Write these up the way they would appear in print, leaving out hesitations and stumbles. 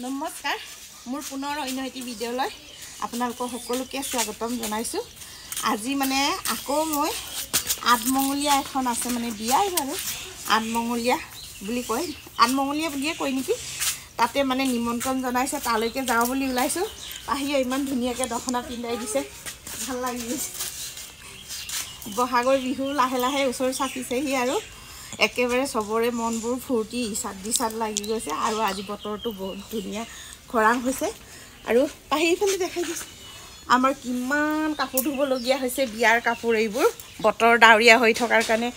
নমস্কাৰ মোৰ পুনৰ অন্য এটি ভিডিঅ'লৈ আপোনালোকক সকলোকে স্বাগতম জনাইছোঁ। আজি মানে আকৌ মই আঠমঙলীয়া এখন আছে মানে বিয়াই বাৰু আঠমঙলীয়া বুলি কয় আঠমঙলীয়া বুলিয়ে কয় নেকি তাতে মানে নিমন্ত্ৰণ জনাইছে তালৈকে যাওঁ বুলি ওলাইছোঁ। পাহিয়ে ইমান ধুনীয়াকৈ দখনা পিন্ধাই দিছে ভাল লাগি গৈছে। বহাগৰ বিহু লাহে লাহে ওচৰ চাপিছেহি আৰু একেবাৰে সবৰে মনবোৰ ফূৰ্তি চাদ লাগি গৈছে আৰু আজি বতৰটো বহুত ধুনীয়া খৰাং হৈছে আৰু পাহিফালে দেখাই দিছে আমাৰ কিমান কাপোৰ ধুবলগীয়া হৈছে বিয়াৰ কাপোৰ এইবোৰ বতৰ ডাৱৰীয়া হৈ থকাৰ কাৰণে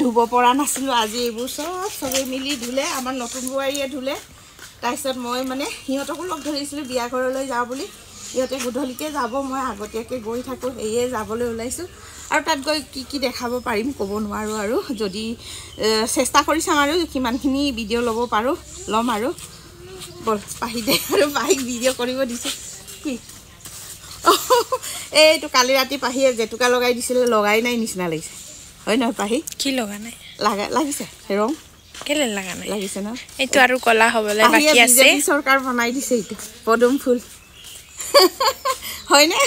ধুব পৰা নাছিলোঁ। আজি এইবোৰ চবেই মিলি ধুলে আমাৰ নতুন বোৱাৰীয়ে ধুলে। তাৰপিছত মই মানে সিহঁতকো লগ ধৰিছিলোঁ বিয়া ঘৰলৈ যাওঁ বুলি। সিহঁতে গধূলিকৈ যাব মই আগতীয়াকৈ গৈ থাকোঁ সেয়ে যাবলৈ ওলাইছোঁ আৰু তাত গৈ কি দেখাব পাৰিম ক'ব নোৱাৰোঁ আৰু যদি চেষ্টা কৰি চাম আৰু কিমানখিনি ভিডিঅ' ল'ব পাৰোঁ ল'ম আৰু বল পাহি দে আৰু পাহিক ভিডিঅ' কৰিব দিছোঁ কি এইটো কালি ৰাতি পাহিয়ে জেতুকা লগাই দিছিলে লগাই নাই নিচিনা লাগিছে হয় নহয় পাহি কি লগা নাই লাগিছে ৰং কেলে লগা নাই লাগিছে ন এইটো আৰু কলা হ'বলৈ বাকি আছে বিজেপি চৰকাৰ বনাই দিছে এইটো পদুম ফুল হয়নে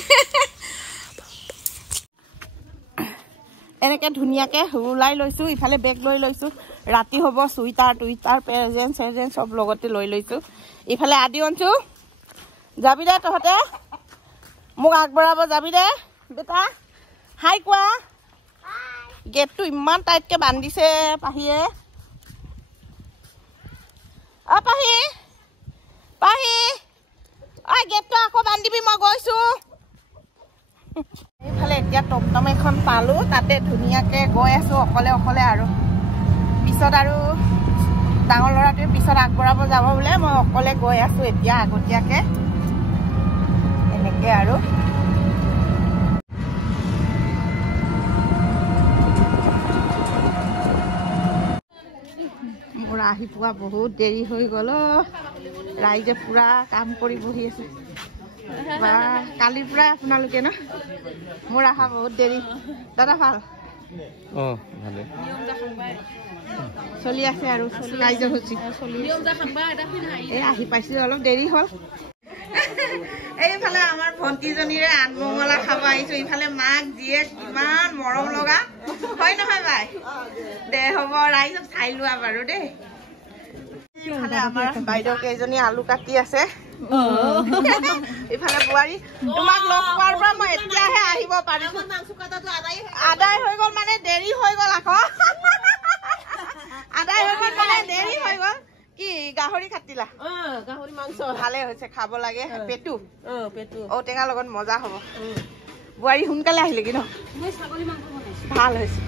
এনেকৈ ধুনীয়াকৈ ওলাই লৈছোঁ ইফালে বেগ লৈ লৈছোঁ ৰাতি হ'ব চুইটাৰ টুইটাৰ প্ৰেজেণ্ট চেজেণ্ট চব লগতে লৈ লৈছোঁ। ইফালে আদি অঞ্চু যাবি দে তহঁতে মোক আগবঢ়াব যাবি দে বেটা হাই কোৱা গেটটো ইমান টাইটকৈ বান্ধিছে পাহিয়ে অ পাহি পাহি অ গেটটো আকৌ বান্ধিবি মই গৈছোঁ। এইফালে এতিয়া টমটম এখন পালোঁ তাতে ধুনীয়াকৈ গৈ আছোঁ অকলে অকলে আৰু পিছত আৰু ডাঙৰ ল'ৰাটোৱে পিছত আগবঢ়াব যাব বোলে মই অকলে গৈ আছোঁ এতিয়া আগতীয়াকৈ এনেকৈ আৰু মোৰ আহি পোৱা বহুত দেৰি হৈ গ'ল ৰাইজে পূৰা কাম কৰি বহি আছে বা কালিৰ পৰা আপোনালোকে ন মোৰ আহা বহুত দেৰি দাদা ভাল চলি আছে আৰু কাৰ্যসূচী এই আহি পাইছোঁ অলপ দেৰি হ'ল। এইফালে আমাৰ ভণ্টিজনীৰে আঠমঙলা খাব আহিছোঁ ইফালে মাক জীয়েক কিমান মৰম লগা হয় নহয় বাই দে হ'ব ৰাইজক চাই লোৱা বাৰু দেই। ইফালে আমাৰ বাইদেউ কেইজনী আলু কাটি আছে ইফালে বোৱাৰী তোমাক লগ পোৱাৰ পৰা মই এতিয়াহে আহিব পাৰিছোঁ আদায় হৈ গ'ল মানে দেৰি হৈ গ'ল আকৌ আদায় হৈ গ'ল মানে দেৰি হৈ গ'ল কি গাহৰি কাটিলা গাহৰি মাংস ভালে হৈছে খাব লাগে পেটু ঔটেঙা লগত মজা হ'ব। বোৱাৰী সোনকালে আহিলে কি ন ভাল হৈছে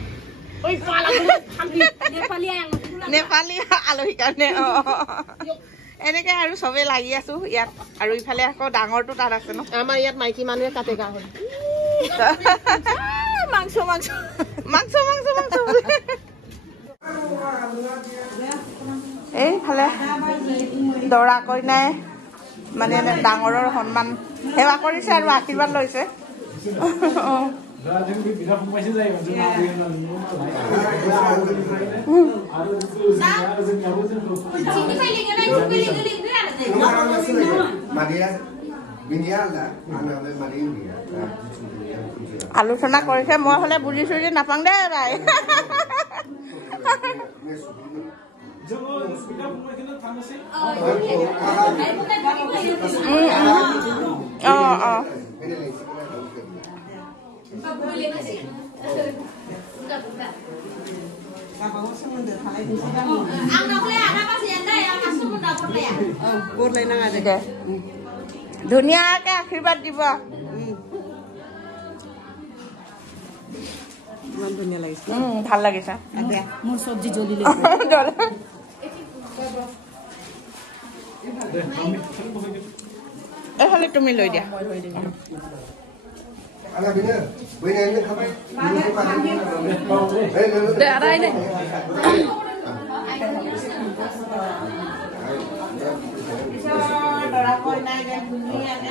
নেপালী আলহী কাৰণে এনেকে আৰু চবেই লাগি আছো ইয়াত আৰু ইফালে আকৌ ডাঙৰটো তাত আছে ন আমাৰ ইয়াত মাইকী মানুহে কাটে গাহৰি মাংস মাংস মাংস মাংস মাংস এইফালে দৰা কইনাই মানে ডাঙৰৰ সন্মান সেৱা কৰিছে আৰু আশীৰ্বাদ লৈছে আলোচনা কৰিছে মই হলে বুজি চুজি নাপাওঁ দে বাই ধুনীয়াকে আশীৰ্বাদ দিব ইমান ধুনীয়া লাগিছে ভাল লাগিছে মোৰ চব্জি জ্বলিলে এইফালে তুমি লৈ দিয়া দৰা কইনাই ধুনীয়াকে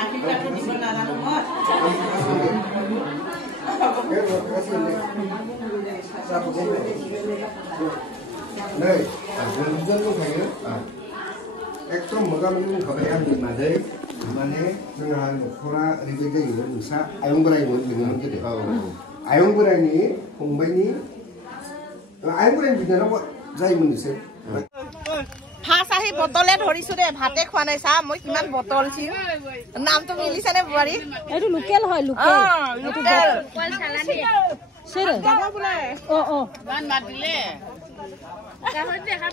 আশীৰ্বাদটো দিব নাজানো মই Đây, dân không thấy nữa. Ekstrom một cái mình có phải ăn gì mà đấy. Mà nè, mình là một khóa đi cái gì nữa mình sao? Ai không có đây muốn gì nữa chứ được không? Ai không có đây ní, không mấy ní. Ai không có đây vì nó có dây mình sẽ. ভাত আহি বটলে ধৰিছো দে ভাতে খোৱা নাই চা মই কিমান বটল ছি নামটো মিলিছে নে বুৱাৰী এইটো লোকেল হয় লোকেল লোকেল কল চালানি সেৰে যাবা বোলে গান মাতিলে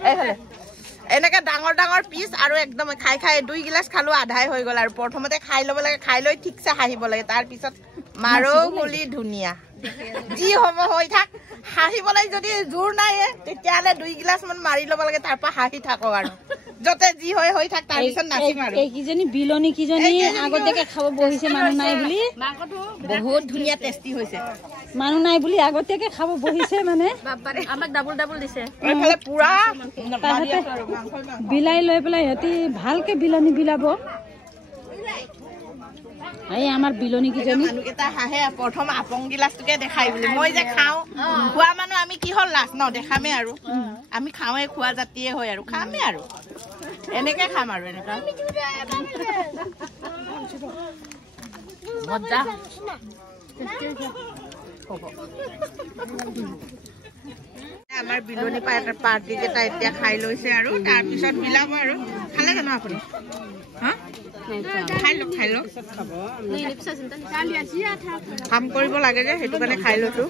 এইফালে এনেকে ডাঙৰ ডাঙৰ পিচ আৰু একদম খাই খাই 2 গিলাস খালো আধাই হৈ গল আৰু প্ৰথমতে খাই ল'ব লাগে খাই লৈ ঠিকছে হাঁহিব লাগে তাৰ পিছত মাৰো গুলি ধুনিয়া যি হ'ব হৈ থাক হাঁহিবলৈ যদি জোৰ নাই তেতিয়ালে 2 গিলাস মান মাৰি ল'ব লাগে তাৰ পৰা হাঁহি থাকক আৰু যতে যি হৈ থাক তাৰ পিছত নাচিম আৰু এই কিজনী বিলনি কিজনী আগতেকে খাব বহিছে মানুহ নাই বুলি বহুত ধুনিয়া টেষ্টি হৈছে মানুহ নাই বুলি আগতেকে খাব বহিছে মানে বাবাৰে আমাক ডাবল ডাবল দিছে এইফালে পুৰা বিলাই লৈ পেলাই হেতি ভালকে বিলনি বিলাব এই আমাৰ বিলনি কিজনী মানুহকেইটা হাঁহে প্ৰথম আপং গিলাসটোকে দেখাই বুলি মই যে খাওঁ খোৱা মানুহ আমি কি হ'ল লাজ ন দেখামে আৰু আমি খাওঁৱে খোৱা জাতিয়ে হয় আৰু খামে আৰু এনেকে খাম আৰু এনেকা মজা আমাৰ বিলনি পাৰ্টি কেইটা এতিয়া খাই লৈছে আৰু তাৰ পিছত মিলাব আৰু খালে জানো আপুনি হা খাই লওক কাম কৰিব লাগে যে সেইটো কাৰণে খাই লৈছো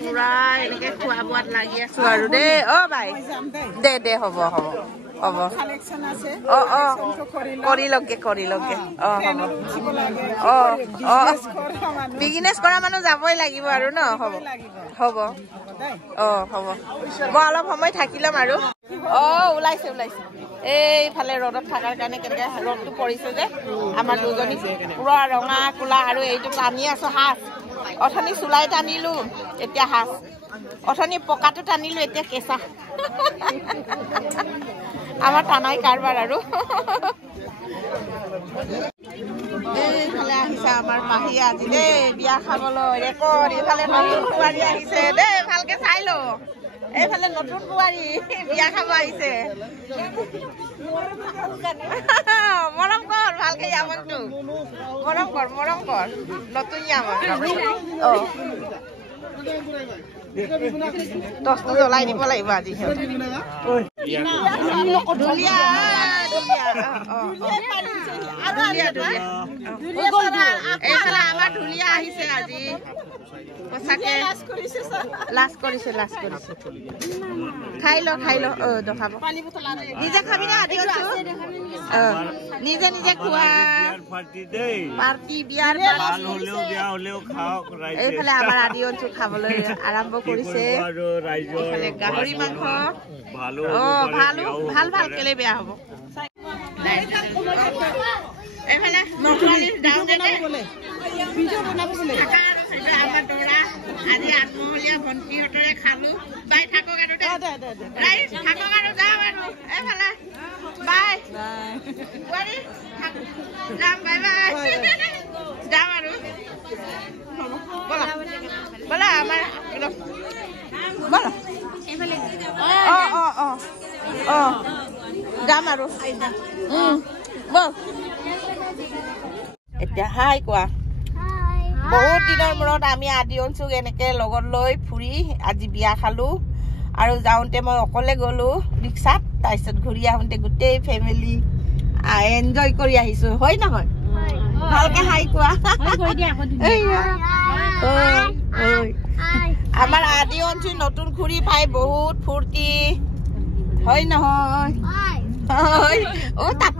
পুৰা এনেকে খোৱা বোৱাত লাগি আছো আৰু দেই অ বাই দে হ'ব কৰি লগে বিজনেছ কৰা মানুহ যাবই লাগিব আৰু ন হ'ব মই অলপ সময় থাকি ল'ম আৰু ওলাইছে এইফালে ৰ'দত থকাৰ কাৰণে কেনেকে ৰ'দটো পৰিছে যে আমাৰ দুজনী পুৰা ৰঙা কোলা আৰু এইটো টানি আছো হাঁহ অথনি চুলাই টানিলো এতিয়া হাঁহ অথনি পকাটো টানিলো এতিয়া কেঁচা আমাৰ টানাই কাৰবাৰ আৰু এইফালে আহিছে আমাৰ মাহী আজি দেই বিয়া খাবলৈ ৰেকৰ্ড এইফালে নতুন বোৱাৰী আহিছে দেই ভালকে চাই ল এইফালে নতুন বোৱাৰী বিয়া খাব আহিছে মৰম কৰ ভালকে আমনটো মৰম কৰ নতুন আমন দহটো জ্বলাই দিব লাগিব আজি এইফালে আমাৰ ঢুলীয়া আহিছে আজি সঁচাকে লাজ কৰিছে খাই ল দেখাব নিজে খাবি না আদি নিজে খোৱা পাৰ্টি বিয়াৰ এইফালে আমাৰ আদি অঞ্চল খাবলৈ আৰম্ভ কৰিছে এইফালে গাহৰি মাংস ভাল কেলে বেয়া হ'ব এইফালে আজি আত্মহলীয়া ভণ্টিহঁতৰে খালো বাই থাকক আৰু যাওঁ আৰু এইফালে বাই যাম বাই যাম আৰু বলা আমাৰ বলা যাম আৰু বল এতিয়া হাই কোৱা বহুত দিনৰ মূৰত আমি আদি অঞ্চল এনেকে লগত লৈ ফুৰি আজি বিয়া খালো আৰু যাওঁতে মই অকলে গলো ৰিক্সাত তাৰপিছত ঘূৰি আহোঁতে গোটেই ফেমিলি এনজয় কৰি আহিছো হয় নহয় ভালকে হাই কোৱা আমাৰ আদি অঞ্চল নতুন খুৰী পাই বহুত ফূৰ্তি হয় নহয় তাত